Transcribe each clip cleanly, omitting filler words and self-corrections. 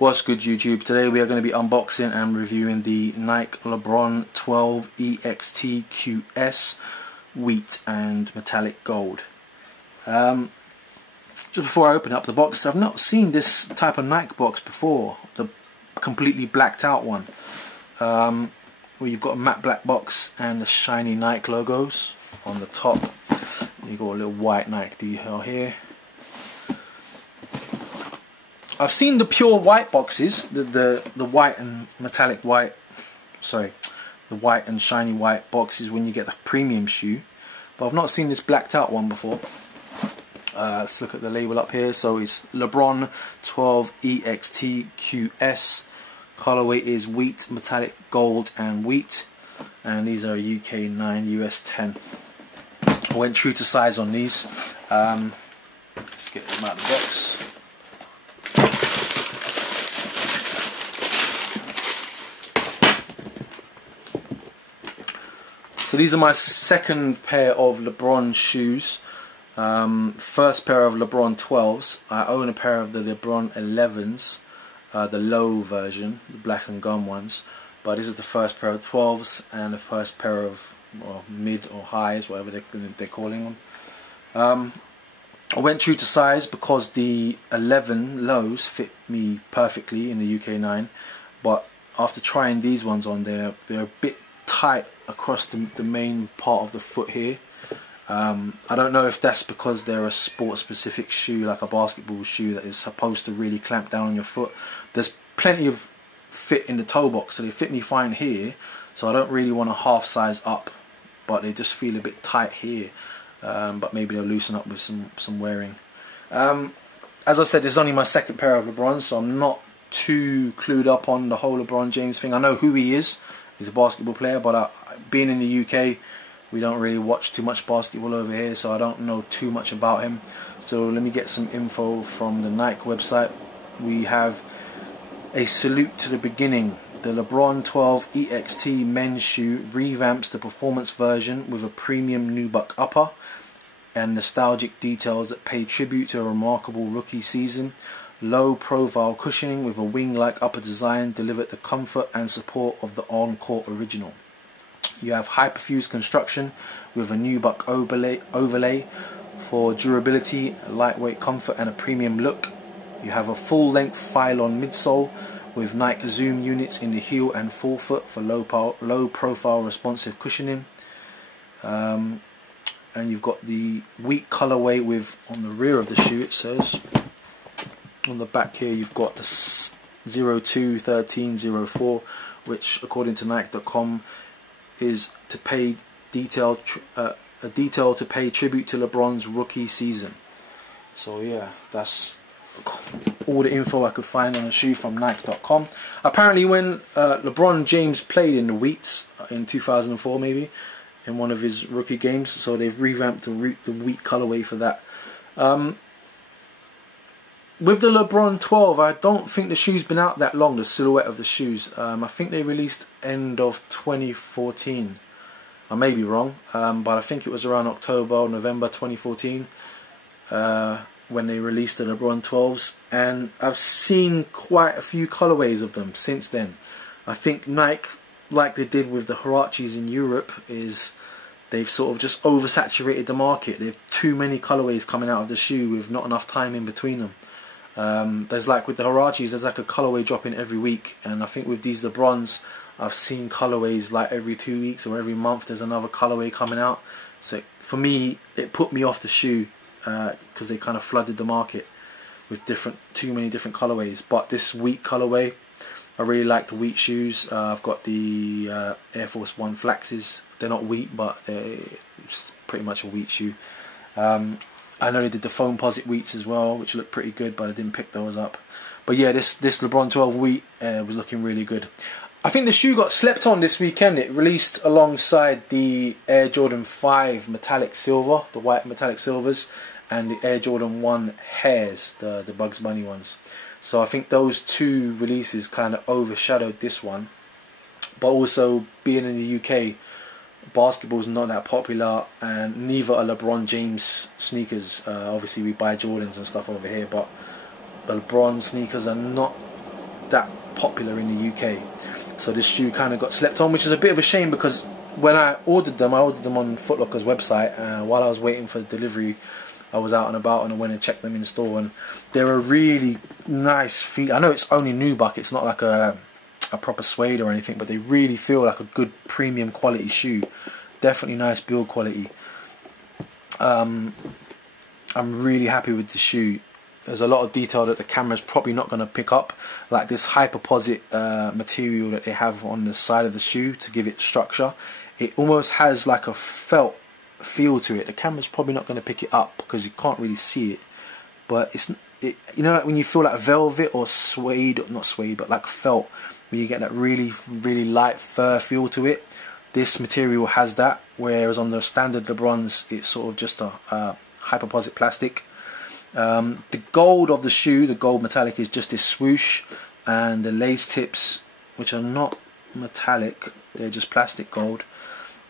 What's good, YouTube? Today we are going to be unboxing and reviewing the Nike Lebron 12 EXT QS wheat and metallic gold. Just before I open up the box, I've not seen this type of Nike box before, the completely blacked out one, where you've got a matte black box and the shiny Nike logos on the top. You've got a little white Nike detail here. I've seen the pure white boxes, the white and metallic white, sorry, the white and shiny white boxes when you get the premium shoe, but I've not seen this blacked out one before. Let's look at the label up here. So it's Lebron 12 EXT QS. Colorway is wheat, metallic gold and wheat, and these are UK 9, US 10. I went true to size on these. Let's get them out of the box. So these are my second pair of Lebron shoes. First pair of Lebron 12s. I own a pair of the Lebron 11s, the low version, the black and gum ones. But this is the first pair of 12s and the first pair of mid or highs, whatever they're calling them. I went true to size because the 11 lows fit me perfectly in the UK 9. But after trying these ones on, they're a bit tight across the main part of the foot here. I don't know if that's because they're a sport specific shoe, like a basketball shoe that is supposed to really clamp down on your foot. There's plenty of fit in the toe box, so they fit me fine here, so I don't really want to half size up, but they just feel a bit tight here. But maybe they'll loosen up with some wearing. As I said, this is only my second pair of Lebrons, so I'm not too clued up on the whole LeBron James thing. I know who he is. He's a basketball player, but being in the UK, we don't really watch too much basketball over here, so I don't know too much about him. So let me get some info from the Nike website. We have a salute to the beginning. The Lebron 12 EXT men's shoe revamps the performance version with a premium nubuck upper and nostalgic details that pay tribute to a remarkable rookie season. Low profile cushioning with a wing-like upper design delivered the comfort and support of the on-court original. You have hyperfused construction with a nubuck overlay for durability, lightweight comfort and a premium look. You have a full-length Phylon midsole with Nike Zoom units in the heel and forefoot for low profile responsive cushioning. And you've got the wheat colorway with, on the rear of the shoe it says, on the back here you've got the 02-13-04, which according to Nike.com is to pay a detail to pay tribute to LeBron's rookie season. So yeah, that's all the info I could find on the shoe from Nike.com. Apparently when LeBron James played in the wheats in 2004 maybe, in one of his rookie games, so they've revamped the wheat colorway for that. With the Lebron 12, I don't think the shoe's been out that long, the silhouette of the shoes. I think they released end of 2014. I may be wrong, but I think it was around October or November 2014 when they released the Lebron 12s. And I've seen quite a few colorways of them since then. I think Nike, like they did with the Huaraches in Europe, is they've sort of just oversaturated the market. They have too many colorways coming out of the shoe with not enough time in between them. There's like with the Huaraches, there's like a colorway dropping every week, and I think with these Lebrons I've seen colorways like every 2 weeks or every month there's another colorway coming out. So for me it put me off the shoe because they kind of flooded the market with too many different colorways. But this wheat colorway, I really like the wheat shoes. I've got the Air Force One Flaxes. They're not wheat, but they're pretty much a wheat shoe. I know they did the Foamposite wheats as well, which look pretty good, but I didn't pick those up. But yeah, this Lebron 12 wheat was looking really good. I think the shoe got slept on this weekend. It released alongside the Air Jordan 5 metallic silver, the white metallic silvers, and the Air Jordan 1 hairs, the Bugs Bunny ones. So I think those two releases kind of overshadowed this one. But also being in the UK, basketball's not that popular, and neither are LeBron James sneakers. Obviously we buy Jordans and stuff over here, but the LeBron sneakers are not that popular in the UK. So this shoe kind of got slept on, which is a bit of a shame, because when I ordered them on Foot Locker's website. While I was waiting for delivery, I was out and about and I went and checked them in store, and they're a really nice feel. I know it's only nubuck, it's not like a proper suede or anything, but they really feel like a good premium quality shoe. Definitely nice build quality. I'm really happy with the shoe. There's a lot of detail that the camera's probably not going to pick up, like this hyperposit material that they have on the side of the shoe to give it structure. It almost has like a felt feel to it. The camera's probably not going to pick it up because you can't really see it, but you know, like when you feel like velvet or suede, not suede, but like felt, when you get that really light fur feel to it. This material has that, whereas on the standard Lebrons it's sort of just a hyperposit plastic. The gold of the shoe, the gold metallic, is just this swoosh, and the lace tips, which are not metallic, they're just plastic gold,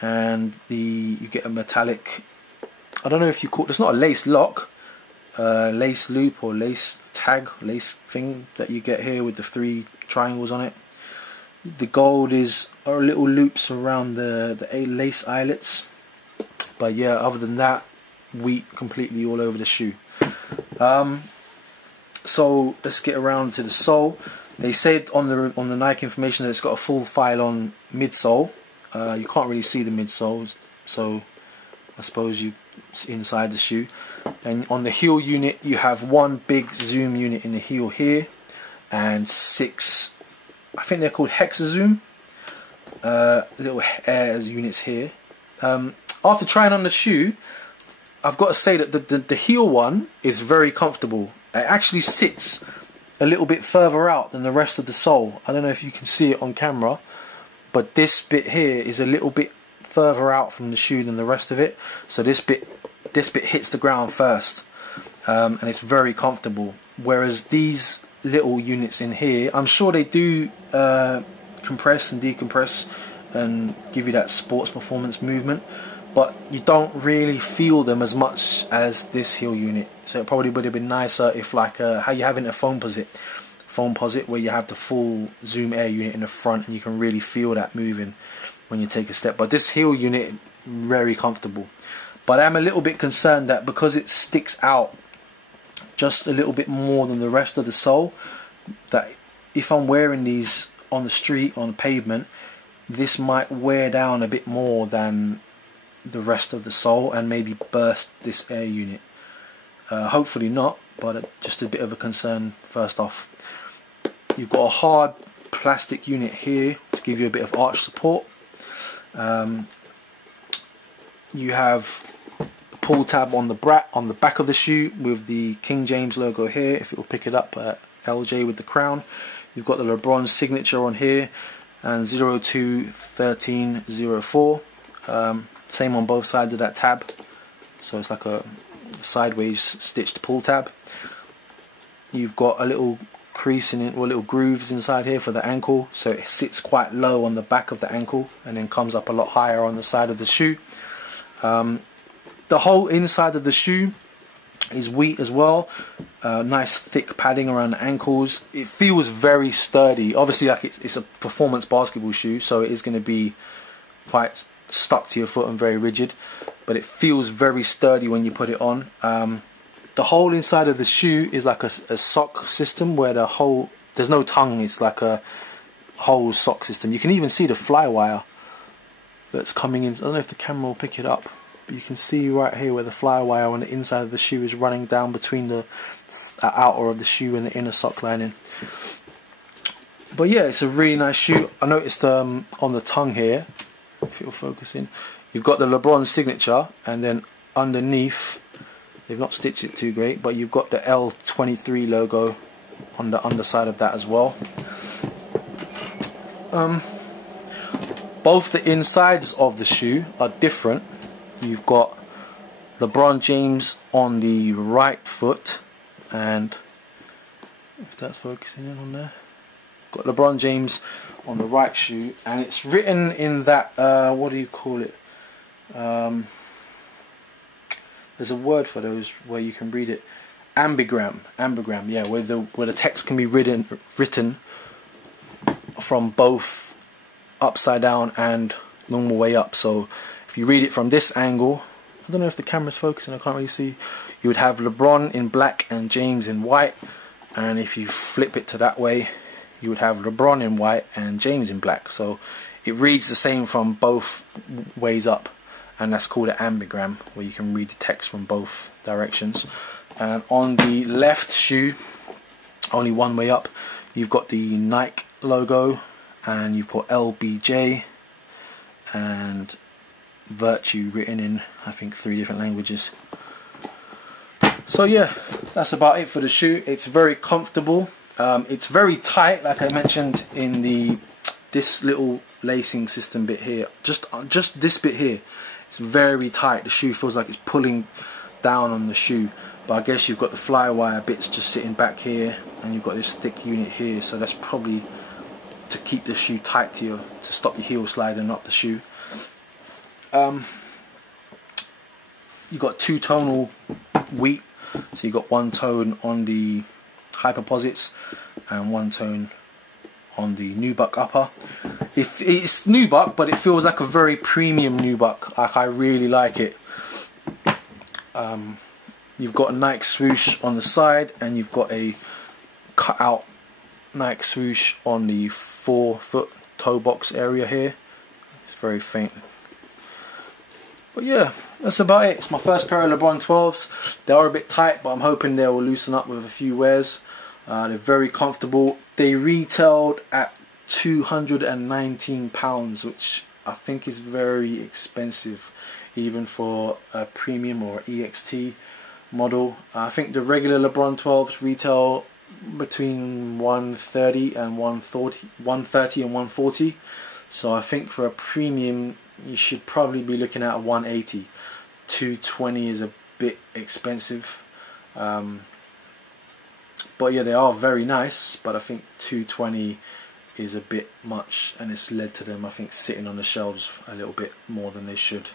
and you get a metallic, I don't know if you call it, it's not a lace lock, lace loop or lace tag, lace thing that you get here with the 3 triangles on it. The gold are little loops around the lace eyelets, but yeah, other than that, wheat completely all over the shoe. So let's get around to the sole. They said on the Nike information that it's got a full file-on midsole. You can't really see the midsole, so I suppose it's inside the shoe. And on the heel unit, you have 1 big zoom unit in the heel here, and 6, I think they're called hexazoom, little air units here. After trying on the shoe, I've got to say that the heel one is very comfortable. It actually sits a little bit further out than the rest of the sole. I don't know if you can see it on camera, but this bit here is a little bit further out from the shoe than the rest of it. So this bit hits the ground first, and it's very comfortable. Whereas these little units in here, I'm sure they do compress and decompress and give you that sports performance movement, but you don't really feel them as much as this heel unit. So it probably would have been nicer if, like how you have in a foam posit, where you have the full zoom air unit in the front and you can really feel that moving when you take a step. But this heel unit, very comfortable. But I'm a little bit concerned that because it sticks out just a little bit more than the rest of the sole, that if I'm wearing these on the street, on the pavement, this might wear down a bit more than the rest of the sole and maybe burst this air unit. Hopefully not, but just a bit of a concern first off. You've got a hard plastic unit here to give you a bit of arch support. You have a pull tab on the back of the shoe with the King James logo here, if it will pick it up, LJ with the crown. You've got the LeBron signature on here, and 021304. Same on both sides of that tab, so it's like a sideways stitched pull tab. You've got a little crease in it, or little grooves inside here for the ankle, so it sits quite low on the back of the ankle and then comes up a lot higher on the side of the shoe. The whole inside of the shoe is wheat as well. Nice thick padding around the ankles. It feels very sturdy. Obviously, like it's a performance basketball shoe, so it is going to be quite stuck to your foot and very rigid, but it feels very sturdy when you put it on. The whole inside of the shoe is like a sock system, where there's no tongue, it's like a whole sock system. You can even see the fly wire that's coming in. I don't know if the camera will pick it up, but you can see right here where the fly wire on the inside of the shoe is running down between the outer of the shoe and the inner sock lining. But yeah, it's a really nice shoe. I noticed on the tongue here, if it'll focus in, you've got the LeBron signature, and then underneath, they've not stitched it too great, but you've got the L23 logo on the underside of that as well. Both the insides of the shoe are different. You've got LeBron James on the right foot, and if that's focusing in on there, got LeBron James on the right shoe, and it's written in that what do you call it? There's a word for those where you can read it. Ambigram, yeah, where the text can be written from both upside down and normal way up. So if you read it from this angle, I don't know if the camera's focusing, I can't really see, you would have LeBron in black and James in white, and if you flip it to that way, you would have LeBron in white and James in black. So it reads the same from both ways up, and that's called an ambigram, where you can read the text from both directions. And on the left shoe, only one way up, you've got the Nike logo, and you've got LBJ and Virtue written in, I think, 3 different languages. So yeah, that's about it for the shoe. It's very comfortable. It's very tight, like I mentioned in this little lacing system bit here. Just this bit here, it's very tight. The shoe feels like it's pulling down on the shoe. But I guess you've got the fly wire bits just sitting back here, and you've got this thick unit here. So that's probably to keep the shoe tight to stop your heel sliding up the shoe. You've got 2-tonal wheat, so you've got 1 tone on the Hyperposits and 1 tone on the Nubuck upper. It's Nubuck, but it feels like a very premium Nubuck. Like, I really like it. You've got a Nike swoosh on the side, and you've got a cut out Nike swoosh on the 4-foot toe box area here. It's very faint. But yeah, that's about it. It's my first pair of LeBron 12s. They are a bit tight, but I'm hoping they will loosen up with a few wears. They're very comfortable. They retailed at £219, which I think is very expensive, even for a premium or EXT model. I think the regular LeBron 12s retail between 130 and 140. So I think for a premium, you should probably be looking at 180. 220 is a bit expensive. But yeah, they are very nice, but I think 220 is a bit much, and it's led to them, I think, sitting on the shelves a little bit more than they should.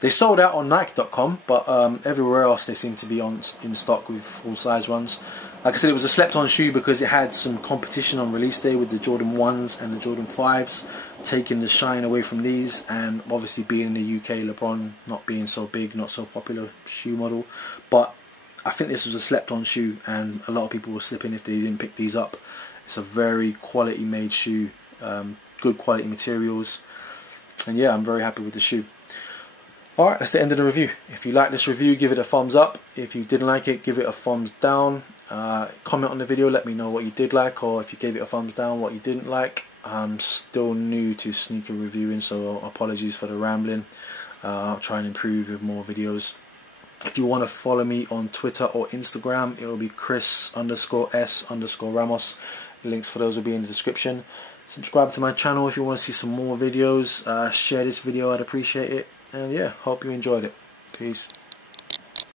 They sold out on Nike.com, but everywhere else they seem to be in stock with full size ones. Like I said, it was a slept on shoe because it had some competition on release day with the Jordan 1s and the Jordan 5s, taking the shine away from these, and obviously being in the UK, LeBron not being so big, not so popular shoe model. But I think this was a slept on shoe, and a lot of people were slipping if they didn't pick these up. It's a very quality made shoe, good quality materials, and yeah, I'm very happy with the shoe. Alright, that's the end of the review. If you like this review, give it a thumbs up. If you didn't like it, give it a thumbs down. Comment on the video, let me know what you did like, or if you gave it a thumbs down, what you didn't like. I'm still new to sneaker reviewing, so apologies for the rambling. I'll try and improve with more videos. If you want to follow me on Twitter or Instagram, it will be Chris_S_Ramos. Links for those will be in the description. Subscribe to my channel if you want to see some more videos. Share this video, I'd appreciate it. And yeah, hope you enjoyed it. Peace.